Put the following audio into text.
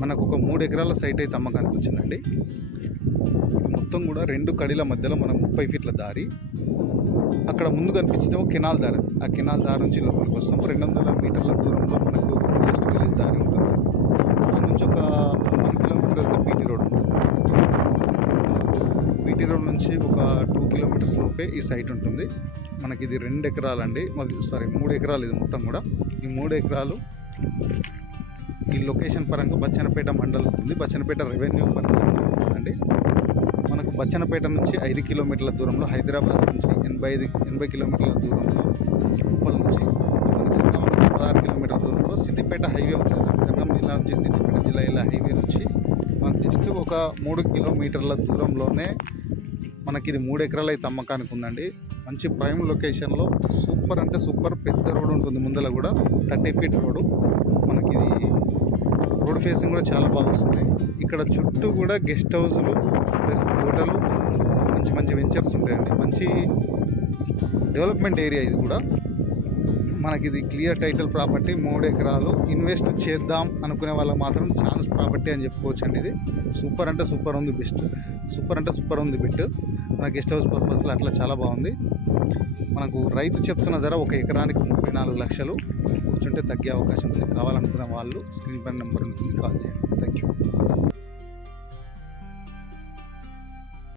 మనకు ఒక 3 ఎకరాల సైట్ అయితే అమ్మకానికి వచ్చిందండి. ఇది మొత్తం కూడా 2 కడిల మధ్యలో మనకు 30 ఫీట్ల దారి. అక్కడ ముందు కనిపించేదేమో కెనాల్ దారి. ఆ కెనాల్ దారి నుంచి లోపలికి వస్తాము. 200 మీటర్ల దూరంలో మనకు వెస్ట్ విలేజ్ దారి ఉంటుంది. దాని నుంచి ఒక 1 కిలోమీటర్ అయితే బీటీ రోడ్ ఉంటుంది. బీటీ రోడ్ నుంచి ఒక 2 కిలోమీటర్స్ లోపే ఈ సైట్ ఉంటుంది. మనకి ఇది 2 ఎకరాలు అండి, 3 ఎకరాలు ఇది మొత్తం కూడా. ఈ 3 ఎకరాలు ఈ లొకేషన్ పరంగా బచ్చన్నపేట మండలం ఉంటుంది. బచ్చన్నపేట రెవెన్యూ పరంగా అండి. మనకు బచ్చన్నపేట నుంచి 5 కిలోమీటర్ల దూరంలో, హైదరాబాద్ నుంచి 80 కిలోమీటర్ల దూరంలో, ఉప్పల్ నుంచి మనకు జనగాం నుంచి 16 కిలోమీటర్ల దూరంలో సిద్దిపేట హైవే ఉంటుంది. జనగాం జిల్లా నుంచి సిద్దిపేట జిల్లా ఇలా హైవే నుంచి మనకు జస్ట్ ఒక 3 కిలోమీటర్ల దూరంలోనే మనకి ఇది 3 ఎకరాలు అయితే అమ్మకానికి ఉందండి. మంచి ప్రైమ్ లొకేషన్లో సూపర్ అంటే సూపర్ పెద్ద రోడ్ ఉంటుంది. ముందర కూడా 30 ఫీట్ రోడ్డు. మనకి ఇది రోడ్ ఫేసింగ్ కూడా చాలా బాగా వస్తుంది. ఇక్కడ చుట్టూ కూడా గెస్ట్ హౌస్లు ప్లస్ హోటలు, మంచి మంచి వెంచర్స్ ఉంటాయండి. మంచి డెవలప్మెంట్ ఏరియా ఇది కూడా. మనకి ఇది క్లియర్ టైటిల్ ప్రాపర్టీ. 3 ఎకరాలు ఇన్వెస్ట్ చేద్దాం అనుకునే వాళ్ళకి మాత్రం ఛాన్స్ ప్రాపర్టీ అని చెప్పుకోవచ్చు అండి. ఇది సూపర్ అంటే సూపర్ ఉంది, బెస్ట్. సూపర్ అంటే సూపర్ ఉంది బెట్. మన గెస్ట్ హౌస్ పర్పస్లో అట్లా చాలా బాగుంది. మనకు రైతు చెప్తున్న ధర 1 ఎకరానికి 34 లక్షలు. కూర్చుంటే తగ్గే అవకాశం ఉంది. కావాలనుకున్న వాళ్ళు స్క్రీన్ పైన నెంబర్ ఉంటుంది, కాల్ చేయండి. Thank you.